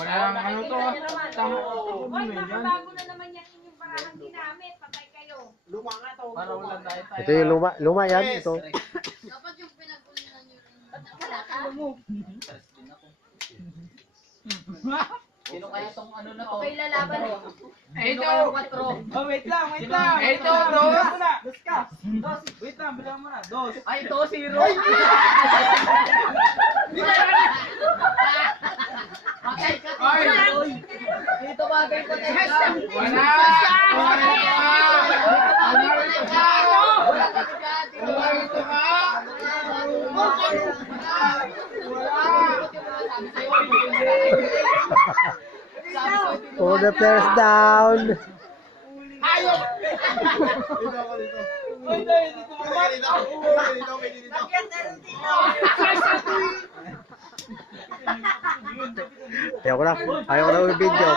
Wala nang ano to. Tama. Hoy, makabago na naman yung inyong parahan ginamit. Patay kayo. Luma nga to. Para wala tayo. Ito yung luma yan, ito. Dapat yung pinag-ulinan nyo rin. Wala ka mo. Sino kaya tong ano na to? Okay, lalaban eh. Ito! Oh, wait lang, wait lang. Ito, Bilang dos! mo na. Dos ka. Dos. Wait lang, bilang mo na. Dos. Ay, ito, zero! Patay ka. Ay! Dito bagay ko na ito. Wala! Ito ka! For the first down. Ayok! Oy, dito mo ba? Ayaw ko na. Ayaw ko na yung video.